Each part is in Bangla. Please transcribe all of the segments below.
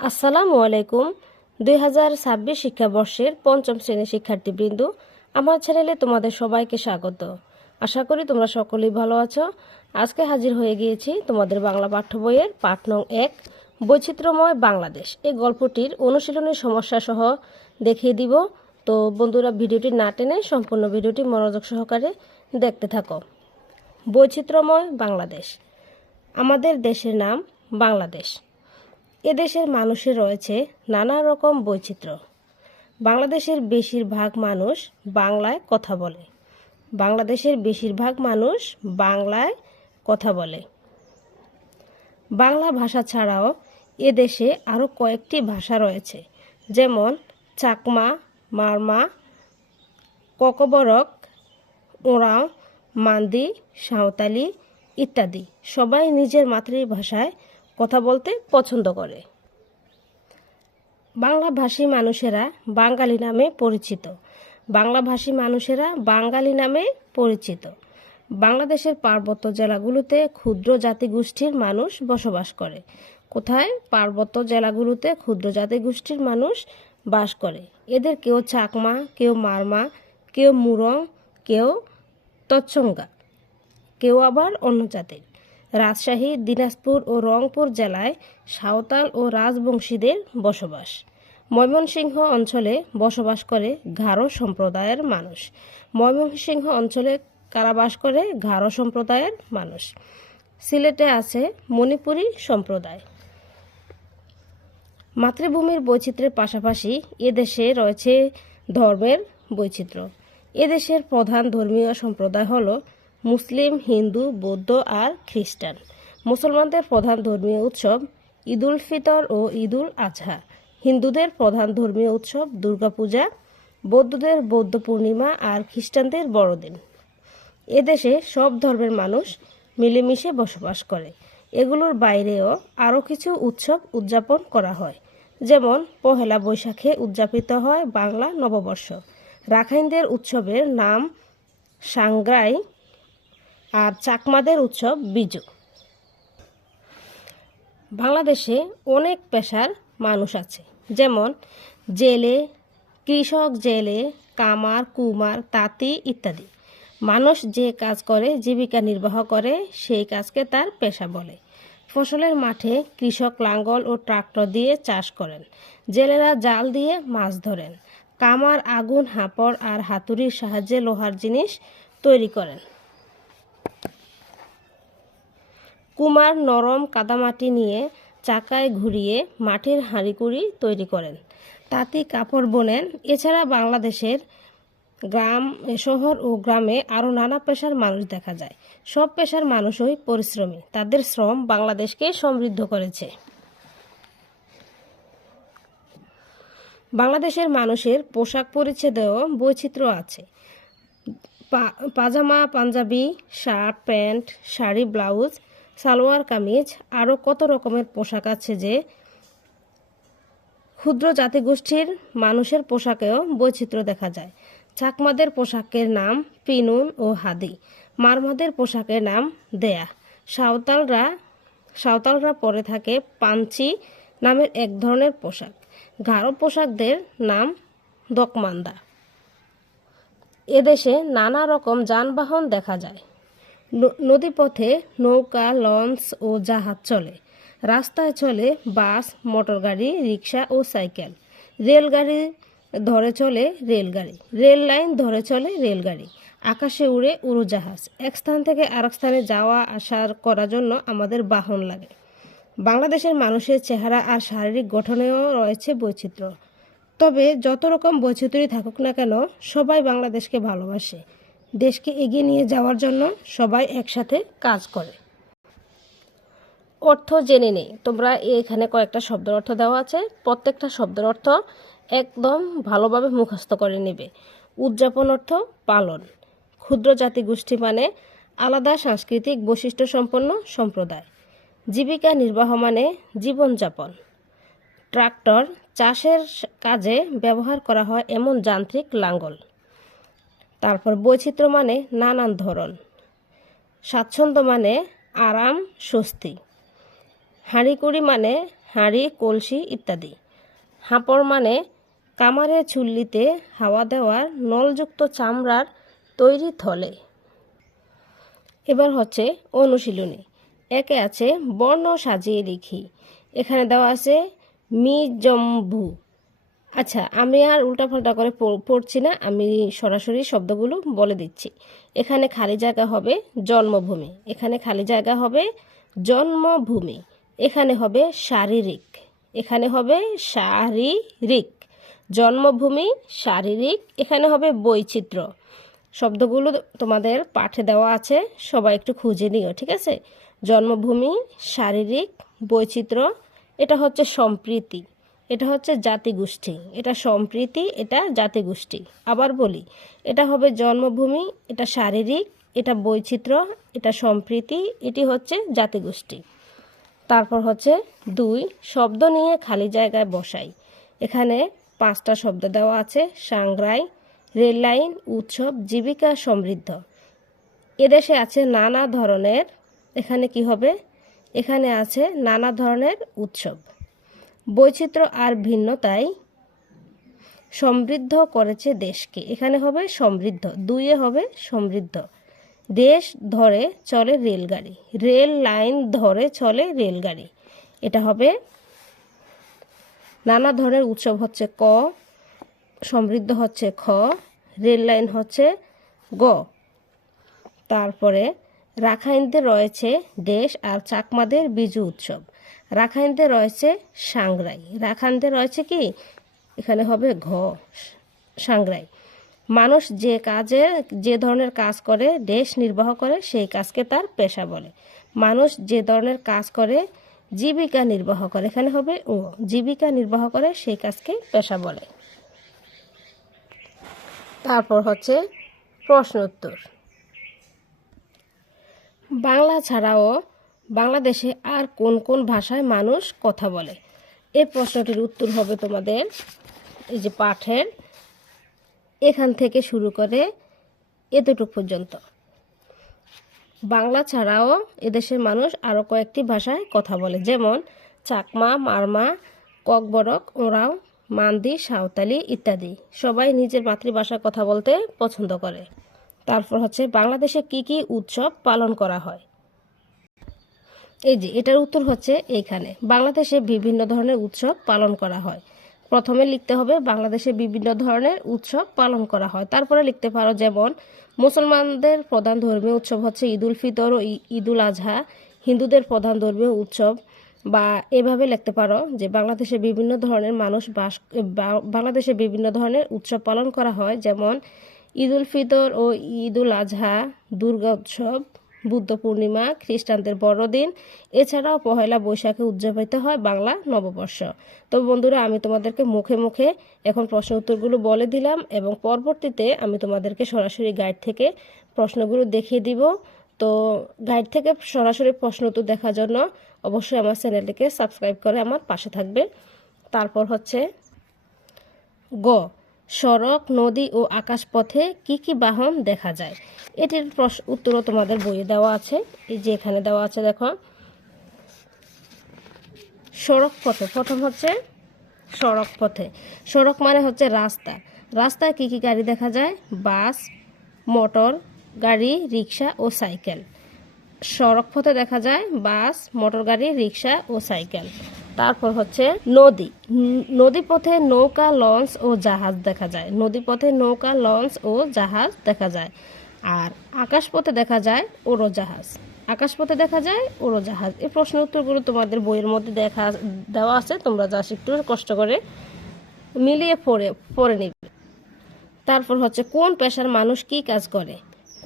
আসসালামু আলাইকুম। দুই হাজার ছাব্বিশ শিক্ষাবর্ষের পঞ্চম শ্রেণির শিক্ষার্থীবৃন্দ, আমার চ্যানেলে তোমাদের সবাইকে স্বাগত। আশা করি তোমরা সকলেই ভালো আছো। আজকে হাজির হয়ে গিয়েছি তোমাদের বাংলা পাঠ্য বইয়ের পাঠ নং এক, বৈচিত্র্যময় বাংলাদেশ। এই গল্পটির অনুশীলনী সমস্যা সহ দেখিয়ে দিব। তো বন্ধুরা, ভিডিওটি না টেনে সম্পূর্ণ ভিডিওটি মনোযোগ সহকারে দেখতে থাকো। বৈচিত্র্যময় বাংলাদেশ। আমাদের দেশের নাম বাংলাদেশ। এদেশের মানুষের রয়েছে নানা রকম বৈচিত্র্য। বাংলাদেশের বেশিরভাগ মানুষ বাংলায় কথা বলে। বাংলাদেশের বেশিরভাগ মানুষ বাংলায় কথা বলে। বাংলা ভাষা ছাড়াও এদেশে আরও কয়েকটি ভাষা রয়েছে, যেমন চাকমা, মারমা, ককবরক, ওঁরাও, মান্দি, সাঁওতালি ইত্যাদি। সবাই নিজের মাতৃভাষায় কথা বলতে পছন্দ করে। বাংলাভাষী মানুষেরা বাঙালি নামে পরিচিত। বাংলাভাষী মানুষেরা বাঙালি নামে পরিচিত। বাংলাদেশের পার্বত্য জেলাগুলোতে ক্ষুদ্র জাতিগোষ্ঠীর মানুষ বসবাস করে। কোথায়? পার্বত্য জেলাগুলোতে ক্ষুদ্র জাতিগোষ্ঠীর মানুষ বাস করে। এদের কেউ চাকমা, কেউ মারমা, কেউ মুরং, কেউ তৎসঙ্গা, কেউ আবার অন্য জাতির। রাজশাহী, দিনাজপুর ও রংপুর জেলায় সাঁওতাল ও রাজবংশীদের বসবাস। ময়মনসিংহ অঞ্চলে বসবাস করে ঘারো সম্প্রদায়ের মানুষ। ময়মনসিংহ অঞ্চলে কারা বাস করে ঘারো সম্প্রদায়ের মানুষ। সিলেটে আছে মণিপুরী সম্প্রদায়। মাতৃভূমির বৈচিত্র্যের পাশাপাশি এদেশে রয়েছে ধর্মের বৈচিত্র্য। এদেশের প্রধান ধর্মীয় সম্প্রদায় হল মুসলিম, হিন্দু, বৌদ্ধ আর খ্রিস্টান। মুসলমানদের প্রধান ধর্মীয় উৎসব ঈদুল ফিতর ও ঈদুল আজহা হিন্দুদের প্রধান ধর্মীয় উৎসব দুর্গাপূজা, বৌদ্ধদের বৌদ্ধ পূর্ণিমা আর খ্রিস্টানদের বড়দিন। এদেশে সব ধর্মের মানুষ মিলেমিশে বসবাস করে। এগুলোর বাইরেও আরও কিছু উৎসব উদযাপন করা হয়। যেমন, পহেলা বৈশাখে উদযাপিত হয় বাংলা নববর্ষ। রাখাইনদের উৎসবের নাম সাংগ্রাই আর চাকমাদের উৎসব বিজু। বাংলাদেশে অনেক পেশার মানুষ আছে। যেমন জেলে, কৃষক জেলে, কামার, কুমার, তাঁতি ইত্যাদি। মানুষ যে কাজ করে, জীবিকা নির্বাহ করে, সেই কাজকে তার পেশা বলে। ফসলের মাঠে কৃষক লাঙ্গল ও ট্রাক্টর দিয়ে চাষ করেন। জেলেরা জাল দিয়ে মাছ ধরেন। কামার আগুন, হাঁপড় আর হাতুড়ির সাহায্যে লোহার জিনিস তৈরি করেন। কুমার নরম কাদামাটি নিয়ে চাকায় ঘুরিয়ে মাটির হাঁড়িকুড়ি তৈরি করেন। তাঁতি কাপড় বোনেন। এছাড়া বাংলাদেশের গ্রাম, শহর ও গ্রামে আরও নানা পেশার মানুষ দেখা যায়। সব পেশার মানুষই পরিশ্রমী। তাদের শ্রম বাংলাদেশকে সমৃদ্ধ করেছে। বাংলাদেশের মানুষের পোশাক পরিচ্ছেদেও বৈচিত্র্য আছে। Pyjama, panjabi, shirt, pant, sari, blouse salwar kameez আরও কত রকমের পোশাক আছে যে ক্ষুদ্র জাতিগোষ্ঠীর মানুষের পোশাকেও বৈচিত্র্য দেখা যায়। চাকমাদের পোশাকের নাম পিনুন ও হাদি, মারমাদের পোশাকের নাম দেয়া। সাঁওতালরা সাঁওতালরা পরে থাকে পাঞ্চি নামের এক ধরনের পোশাক। গারো পোশাকদের নাম দকমান্দা। এদেশে নানা রকম যানবাহন দেখা যায়। নদীপথে নৌকা, লঞ্চ ও জাহাজ চলে। রাস্তায় চলে বাস, মোটরগাড়ি রিক্সা ও সাইকেল। রেলগাড়ি ধরে চলে রেলগাড়ি। রেল লাইন ধরে চলে রেলগাড়ি। আকাশে উড়ে উড়োজাহাজ। এক স্থান থেকে আরেক স্থানে যাওয়া, আসার করার জন্য আমাদের বাহন লাগে। বাংলাদেশের মানুষের চেহারা আর শারীরিক গঠনেও রয়েছে বৈচিত্র্য। তবে যত রকম বৈচিত্র্যই থাকুক না কেন, সবাই বাংলাদেশকে ভালোবাসে। দেশকে এগিয়ে নিয়ে যাওয়ার জন্য সবাই একসাথে কাজ করে। অর্থ জেনে নেই তোমরা এখানে কয়েকটা শব্দের অর্থ দেওয়া আছে। প্রত্যেকটা শব্দের অর্থ একদম ভালোভাবে মুখস্থ করে নেবে। উদযাপন অর্থ পালন। ক্ষুদ্র জাতিগোষ্ঠী মানে আলাদা সাংস্কৃতিক বৈশিষ্ট্য সম্পন্ন সম্প্রদায়। জীবিকা নির্বাহ মানে জীবনযাপন। ট্রাক্টর চাষের কাজে ব্যবহার করা হয় এমন যান্ত্রিক লাঙ্গল। তারপর বৈচিত্র্য মানে নানান ধরন। স্বাচ্ছন্দ্য মানে আরাম, স্বস্তি। হাঁড়িকুড়ি মানে হাঁড়ি, কলসি ইত্যাদি। হাঁপড় মানে কামারের চুল্লিতে হাওয়া দেওয়ার নলযুক্ত চামড়ার তৈরি থলে। এবার হচ্ছে অনুশীলনী। একে আছে বর্ণ সাজিয়ে লিখি। এখানে দেওয়া আছে মি জম্বু আচ্ছা আমি আর উল্টাপাল্টা করে পড়- পড়ছি না, আমি সরাসরি শব্দগুলো বলে দিচ্ছি। এখানে খালি জায়গা হবে জন্মভূমি, এখানে খালি জায়গা হবে জন্মভূমি, এখানে হবে শারীরিক, এখানে হবে শারীরিক, জন্মভূমি, শারীরিক, এখানে হবে বৈচিত্র্য। শব্দগুলো তোমাদের পাঠে দেওয়া আছে, সবাই একটু খুঁজে নিও, ঠিক আছে? জন্মভূমি, শারীরিক, বৈচিত্র্য, এটা হচ্ছে সম্প্রীতি। এটা হচ্ছে জাতিগোষ্ঠী, এটা সম্প্রীতি, এটা জাতিগোষ্ঠী। আবার বলি, এটা হবে জন্মভূমি, এটা শারীরিক, এটা বৈচিত্র্য, এটা সম্প্রীতি, এটি হচ্ছে জাতিগোষ্ঠী। তারপর হচ্ছে দুই, শব্দ নিয়ে খালি জায়গায় বসাই। এখানে পাঁচটা শব্দ দেওয়া আছে সাংগ্রাই রেল লাইন, উৎসব, জীবিকা, সমৃদ্ধ। এদেশে আছে নানা ধরনের, এখানে কি হবে? এখানে আছে নানা ধরনের উৎসব। বৈচিত্র্য আর ভিন্নতাই সমৃদ্ধ করেছে দেশকে। এখানে হবে সমৃদ্ধ, দুইয়ে হবে সমৃদ্ধ। দেশ ধরে চলে রেলগাড়ি, রেল লাইন ধরে চলে রেলগাড়ি। এটা হবে নানা ধরনের উৎসব হচ্ছে ক, সমৃদ্ধ হচ্ছে খ, রেল লাইন হচ্ছে গ। তারপরে রাখাইনদের রয়েছে দেশ আর চাকমাদের বিজু উৎসব। রাখাইনতে রয়েছে সাংগ্রাই। রাখাইনতে রয়েছে কি? এখানে হবে ঘ, সাংগ্রাই। মানুষ যে কাজে, যে ধরনের কাজ করে, দেশ নির্বাহ করে, সেই কাজকে তার পেশা বলে। মানুষ যে ধরনের কাজ করে, জীবিকা নির্বাহ করে, এখানে হবে ও জীবিকা নির্বাহ করে, সেই কাজকে পেশা বলে। তারপর হচ্ছে প্রশ্ন উত্তর। বাংলা ছাড়াও বাংলাদেশে আর কোন কোন ভাষায় মানুষ কথা বলে? এই প্রশ্নটির উত্তর হবে তোমাদের এই যে পাঠের। এখান থেকে শুরু করে এতটুক পর্যন্ত। বাংলা ছাড়াও এদেশের মানুষ আরও কয়েকটি ভাষায় কথা বলে, যেমন চাকমা, মারমা, ককবরক, ওরাও, মান্দি, সাঁওতালি ইত্যাদি। সবাই নিজের মাতৃভাষায় কথা বলতে পছন্দ করে। তারপর হচ্ছে বাংলাদেশে কি কি উৎসব পালন করা হয়? এই যে, এটার উত্তর হচ্ছে এইখানে। বাংলাদেশে বিভিন্ন ধরনের উৎসব পালন করা হয়। প্রথমে লিখতে হবে, বাংলাদেশে বিভিন্ন ধরনের উৎসব পালন করা হয়। তারপরে লিখতে পারো যেমন, মুসলমানদের প্রধান ধর্মীয় উৎসব হচ্ছে ঈদুল ফিতর ও ঈদুল আজহা হিন্দুদের প্রধান ধর্মীয় উৎসব বা এভাবে লিখতে পারো যে, বাংলাদেশে বিভিন্ন ধরনের মানুষ বাস বাংলাদেশে বিভিন্ন ধরনের উৎসব পালন করা হয়। যেমন, ঈদুল ফিতর ও ঈদুল আজহা দুর্গা উৎসব। বুদ্ধ পূর্ণিমা, খ্রিস্টানদের বড়দিন, এছাড়াও পহেলা বৈশাখে উদযাপিত হয় বাংলা নববর্ষ। তো বন্ধুরা, আমি তোমাদেরকে মুখে মুখে এখন প্রশ্ন উত্তরগুলো বলে দিলাম এবং পরবর্তীতে আমি তোমাদেরকে সরাসরি গাইড থেকে প্রশ্নগুলো দেখিয়ে দিব। তো গাইড থেকে সরাসরি প্রশ্ন উত্তর দেখার জন্য অবশ্যই আমার চ্যানেলটিকে সাবস্ক্রাইব করে আমার পাশে থাকবে। তারপর হচ্ছে গ। সড়ক, নদী ও আকাশপথে কি কি বাহন দেখা যায়? এটির উত্তরও তোমাদের বইয়ে দেওয়া আছে। এই যে এখানে দেওয়া আছে, দেখো। সড়ক পথে, প্রথম হচ্ছে সড়ক পথে। সড়ক মানে হচ্ছে রাস্তা। রাস্তায় কি কি গাড়ি দেখা যায়? বাস, মোটর, গাড়ি, রিক্সা ও সাইকেল। সড়ক পথে দেখা যায় বাস, মোটর, গাড়ি, রিক্সা ও সাইকেল। তারপর হচ্ছে নদী। নদী পথে নৌকা, লঞ্চ ও জাহাজ দেখা যায়। নদী পথে নৌকা, লঞ্চ ও জাহাজ দেখা যায়। আর আকাশপথে দেখা যায় উড়োজাহাজ। আকাশপথে দেখা যায় উড়োজাহাজ। এই প্রশ্ন উত্তরগুলো তোমাদের বইয়ের মধ্যে দেখা, দেওয়া আছে। তোমরা যা একটু কষ্ট করে মিলিয়ে পড়ে পড়ে নিবে। তারপর হচ্ছে কোন পেশার মানুষ কি কাজ করে?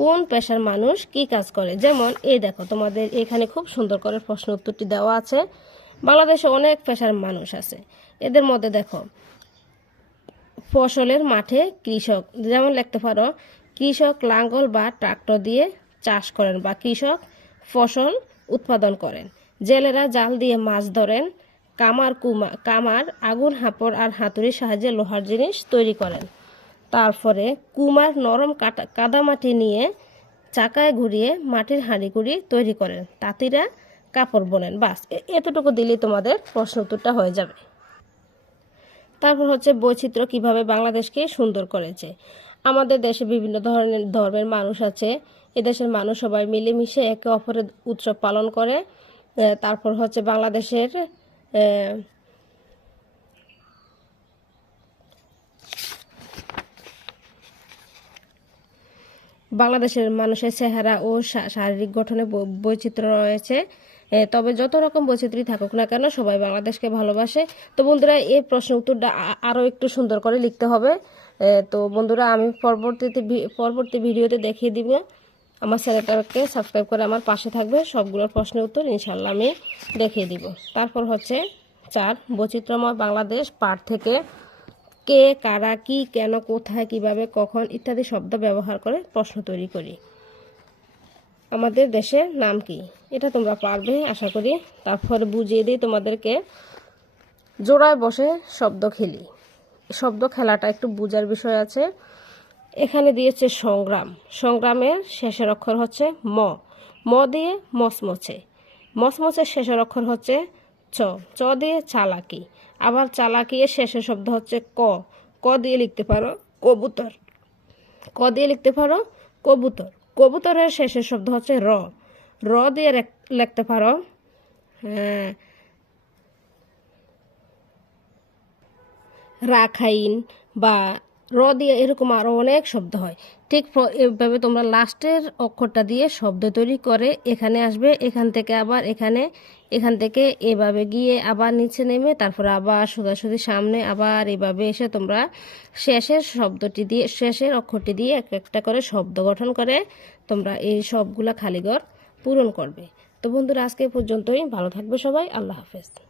কোন পেশার মানুষ কি কাজ করে? যেমন এই দেখো, তোমাদের এখানে খুব সুন্দর করে প্রশ্ন উত্তরটি দেওয়া আছে। বাংলাদেশে অনেক পেশার মানুষ আছে। এদের মধ্যে দেখো, ফসলের মাঠে কৃষক, যেমন লিখতে পারো, কৃষক লাঙ্গল বা ট্রাক্টর দিয়ে চাষ করেন বা কৃষক ফসল উৎপাদন করেন। জেলেরা জাল দিয়ে মাছ ধরেন, কামার কুমা, কামার, আগুন, হাঁপড় আর হাতুড়ির সাহায্যে লোহার জিনিস তৈরি করেন। তারপরে কুমার নরম কাটা কাদামাটি নিয়ে চাকায় ঘুরিয়ে মাটির হাঁড়িগুড়ি তৈরি করেন। তাঁতিরা কাপড় বোনেন, বাস। এতটুকু দিলেই তোমাদের প্রশ্ন উত্তরটা হয়ে যাবে। তারপর হচ্ছে বৈচিত্র্য কীভাবে বাংলাদেশকে সুন্দর করেছে। আমাদের দেশে বিভিন্ন ধরনের ধর্মের মানুষ আছে। এদেশের মানুষ সবাই মিলেমিশে একে অপরের উৎসব পালন করে। তারপর হচ্ছে বাংলাদেশের বাংলাদেশের মানুষের চেহারা ও শারীরিক গঠনে বৈচিত্র্য রয়েছে। তবে যত রকম বৈচিত্র্য থাকুক না কেন, সবাই বাংলাদেশকে ভালোবাসে। তো বন্ধুরা এই প্রশ্ন উত্তরটা আরও একটু সুন্দর করে লিখতে হবে। তো বন্ধুরা, আমি পরবর্তীতে পরবর্তী ভিডিওতে দেখিয়ে দিব। আমার চ্যানেলটাকে সাবস্ক্রাইব করে আমার পাশে থাকবে। সবগুলোর প্রশ্নের উত্তর ইনশাল্লাহ আমি দেখিয়ে দিব। তারপর হচ্ছে চার, বৈচিত্র্যময় বাংলাদেশ পাঠ থেকে কে, কারা, কি, কেন, কোথায়, কীভাবে, কখন ইত্যাদি শব্দ ব্যবহার করে প্রশ্ন তৈরি করি। আমাদের দেশের নাম কি? এটা তোমরা পারবে, আশা করি। তারপর বুঝিয়ে দিই তোমাদেরকে। জোড়ায় বসে শব্দ খেলি। শব্দ খেলাটা একটু বুঝার বিষয় আছে। এখানে দিয়েছে সংগ্রাম। সংগ্রামের শেষের অক্ষর হচ্ছে ম। ম দিয়ে মসমছে মসমচের শেষের অক্ষর হচ্ছে চ। চ দিয়ে চালাকি। আবার চালাকি এর শেষের শব্দ হচ্ছে ক। ক দিয়ে লিখতে পারো কবুতর। ক দিয়ে লিখতে পারো কবুতর। কবুতরের শেষের শব্দ হচ্ছে র। র দিয়ে লিখতে পারো। হ্যাঁ, রাখাইন বা র দিয়ে এরকম আরও অনেক শব্দ হয়। ঠিক এভাবে তোমরা লাস্টের অক্ষরটা দিয়ে শব্দ তৈরি করে এখানে আসবে এখান থেকে আবার এখানে এখান থেকে এভাবে গিয়ে আবার নিচে নেমে তারপর আবার সোজাসুজি সামনে আবার এভাবে এসে তোমরা শেষের শব্দটি দিয়ে শেষের অক্ষরটি দিয়ে এক একটা করে শব্দ গঠন করে তোমরা এই সবগুলা খালিঘর পূরণ করবে। তো বন্ধুরা আজকে পর্যন্তই। ভালো থাকবে সবাই। আল্লাহ হাফেজ।